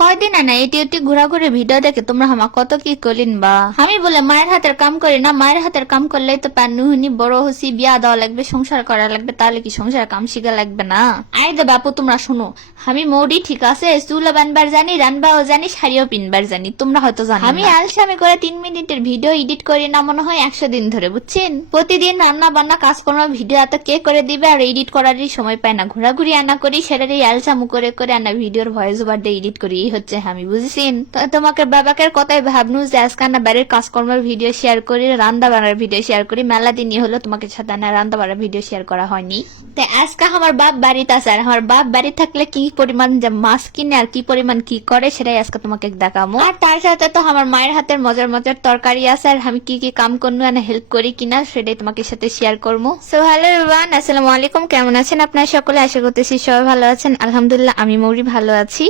কয়দিন না এটি এটি ঘোরাঘুরি ভিডিও দেখে তোমরা হামা কত কি করিন বা? আমি বলে মায়ের হাতের কাম করি না মায়ের হাতের কাম করলেই তো পান্নু হুনি বড় হসি বিয়া দেওয়া লাগবে সংসার করা লাগবে তাহলে কি সংসার কাম শিখা লাগবে না? আই দে বাপু তোমরা শোনো আমি মৌরি ঠিক আছে চুলা বানবার জানি রানবাও জানি শাড়িও পিনবার জানি তোমরা হয়তো জানো আমি আলসামি করে তিন মিনিটের ভিডিও এডিট করি না মনে হয় একশো দিন ধরে বুঝছেন? প্রতিদিন রান্না বান্না কাজকর্ম ভিডিও এত কে করে দিবে আর এডিট করারই সময় পায় না। ঘোরাঘুরি আনা করি সেটারই আলসামু করে করে আনা ভিডিওর ভয়েস ওভার দিয়ে এডিট করি। এই হচ্ছে আমি, বুঝেছেন? তোমাকে বাবাকে কথাই ভাবনু যে আজকে না বাড়ির কাজকর্মের ভিডিও শেয়ার করি, রান্না বান্নার ভিডিও শেয়ার করি। মেলা দিনই হলো তোমাকে সাথে না রান্না বান্নার ভিডিও শেয়ার করা হয়নি। তো আজকে আমার বাপ বাড়িতে আছে, আর আমার বাপ বাড়ি থাকলে কি পরিমাণ যে মাছ কিনে আর কি পরিমাণ কি করে, সেটাই আজকে তোমাকে দেখাবো আর তার সাথে তো আমার মায়ের হাতের মজার মজার তরকারি আছে, আর আমি কি কি কাম করব আর হেল্প করি কিনা, সেটাই তোমাকে সাথে শেয়ার করব সো হ্যালো এভরিওয়ান আসসালামু আলাইকুম। কেমন আছেন আপনারা সকলে? আশা করতেছি সবাই ভালো আছেন। আলহামদুলিল্লাহ, আমি মৌরি ভালো আছি।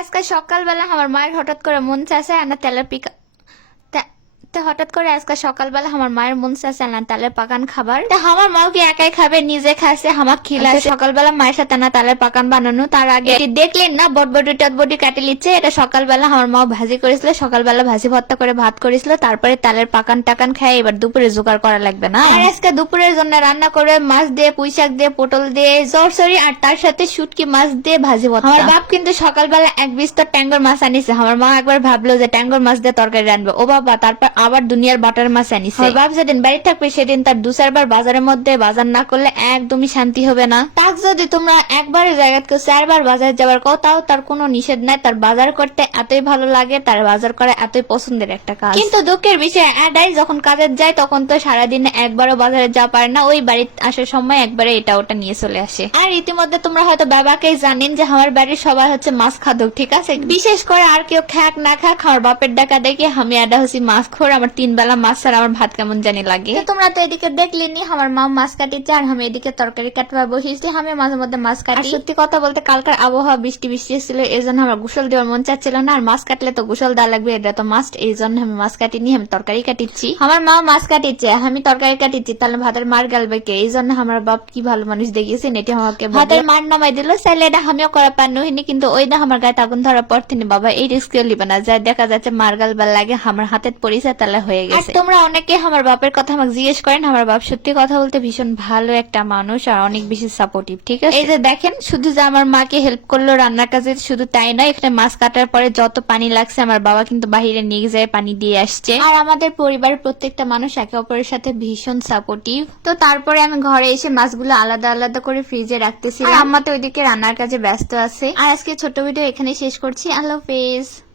আজকে সকালবেলা আমার মায়ের হঠাৎ করে মন চাষে আনা তেলের পিকা তা- তা হঠাৎ করে আজকে সকালবেলা আমার মায়ের মন চাষে আনা তালের পাকান খাবার। তা আমার মাও কি একাই খাবে নিজে খাচ্ছে আমার খিলা সকালবেলা মায়ের সাথে না তালের পাকান বানানো তার আগে দেখলেন না বটবটি টটবটি কাটে লিচ্ছে এটা সকালবেলা আমার মা ভাজি করেছিল সকালবেলা ভাজি ভর্তা করে ভাত করেছিল তারপরে তালের পাকান টাকান খায় এবার দুপুরে জোগাড় করা লাগবে না। আর আজকে দুপুরের জন্য রান্না করে মাছ দিয়ে পুঁই শাক দিয়ে পটল দিয়ে জরসরি আর তার সাথে শুটকি মাছ দিয়ে ভাজি ভর্তা। আমার বাপ কিন্তু সকালবেলা এক বিস্তর ট্যাঙ্গর মাছ আনিছে। আমার মা একবার ভাবলো যে ট্যাঙ্গর মাছ দিয়ে তরকারি রানবে ও বাবা তারপর আবার দুনিয়ার বাটার মাছ আনিছে। বাপ যেদিন বাড়ি থাকবে সেদিন তার দু চারবার বাজারের মধ্যে বাজার না করলে একদমই শান্তি হবে না। তাক যদি তোমরা একবারের জায়গাতে চারবার বাজারে যাবার কও তাও তার কোনো নিষেধ নাই। তার বাজার করতে এতই ভালো লাগে তার বাজার করা এতই পছন্দের একটা কাজ। কিন্তু দুঃখের বিষয় এটাই যখন কাজে যায় তখন তো সারাদিনে একবারও বাজারে যাওয়া পারে না। ওই বাড়ি আসার সময় একবারে এটা ওটা নিয়ে চলে আসে। আর ইতিমধ্যে তোমরা হয়তো বাবাকেই জানেন যে আমার বাড়ির সবাই হচ্ছে মাছ খাদক ঠিক আছে? বিশেষ করে আর কেউ খাক না খাক আমার বাপের ডাকা দেখে আমি এটা হচ্ছি মাছ খোর আমার তিন বেলা মাছ ছাড়া আমার ভাত কেমন জানি লাগে। তোমরা তো এদিকে দেখলেনি আমার মা মাছ কাটিছে আর আমি এদিকে তরকারি কাটবা বসেছি আমি মাঝে মধ্যে মাছ কাটি। সত্যি কথা বলতে কালকার আবহাওয়া বৃষ্টি বৃষ্টি ছিল এই জন্য আমার গোসল দেওয়ার মন চাচ্ছিল না। আর মাছ কাটলে তো গোসল দেওয়া লাগবে এটা তো মাস্ট এই জন্য আমি মাছ কাটিনি আমি তরকারি কাটিচ্ছি। আমার মা মাছ কাটিচ্ছে আমি তরকারি কাটিচ্ছি তাহলে ভাতের মার গালবে কে? এই জন্য আমার বাপ কি ভালো মানুষ দেখিয়েছেন এটি আমাকে ভাতের মার নামাই দিল চাইলে এটা আমিও করা পার নহিনি কিন্তু ওই না আমার গায়ে আগুন ধরার পর তিনি বাবা এই রিস্ক লিবে না। যা দেখা যাচ্ছে মার গালবার লাগে আমার হাতের পরিচয় তাহলে হয়ে গেছে। তোমরা অনেকে আমার বাপের কথা আমাকে জিজ্ঞেস করেন আমার বাপ সত্যি কথা বলতে ভীষণ ভালো একটা মানুষ আর অনেক বেশি সাপোর্টিভ ঠিক আছে? এই যে দেখেন শুধু যে আমার মাকে হেল্প করল রান্নার কাজে শুধু তাই নয় এখানে মাছ কাটার পরে যত পানি লাগছে আমার বাবা কিন্তু বাহিরে নিয়ে যায় পানি দিয়ে আসছে। আর আমাদের পরিবারের প্রত্যেকটা মানুষ একে অপরের সাথে ভীষণ সাপোর্টিভ তো তারপরে আমি ঘরে এসে মাছগুলো আলাদা আলাদা করে ফ্রিজে রাখতেছি আম্মা তো ওইদিকে রান্নার কাজে ব্যস্ত আছে। আর আজকে ছোট ভিডিও এখানে শেষ করছি। আল্লাহ হাফেজ।